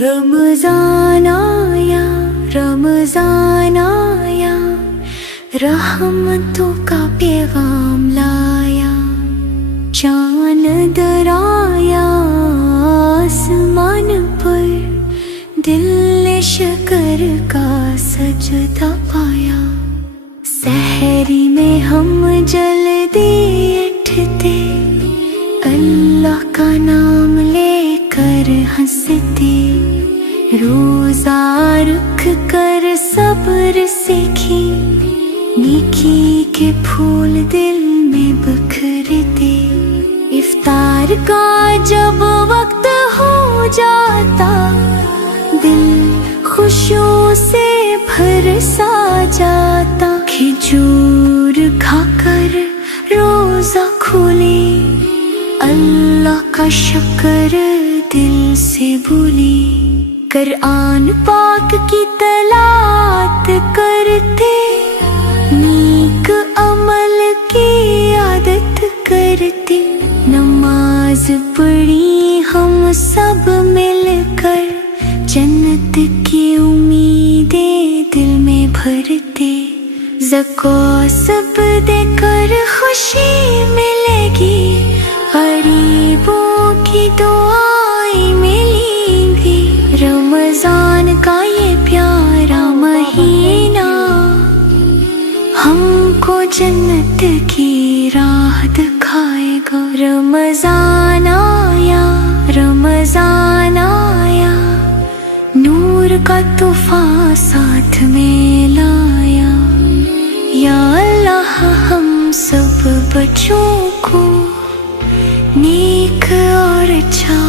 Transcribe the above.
رمضان آیا، رمضان آیا، رحمتوں کا پیغام لایا، چاند آیا آسمان پر، دل نے شکر کا سجدہ پایا۔ سحری میں ہم جلدی اٹھتے، اللہ کا نام لے کر ہنستے، روزہ رکھ کر صبر سیکھی، نیکی کے پھول دل میں بکھرتے۔ افطار کا جب وقت ہو جاتا، دل خوشیوں سے بھر سا جاتا، کھجور کھا کر روزہ کھولے، اللہ کا شکر دل سے بھولے، قرآن پاک کی تلاوت کرتے، نیک عمل کی عادت کرتے، نماز پڑھی ہم سب مل کر، جنت کی امیدیں دل میں بھرتے، زکوٰۃ سب دے کر خوشی ملے گی، غریبوں کی دعائیں ملیں گی۔ رمضان کا یہ پیارا مہینہ ہم کو جنت کی راہ دکھائے گا۔ رمضان آیا، رمضان آیا، نور کا طوفان ساتھ میں لایا، یا اللہ ہم سب بچوں کو نیک اور اچھا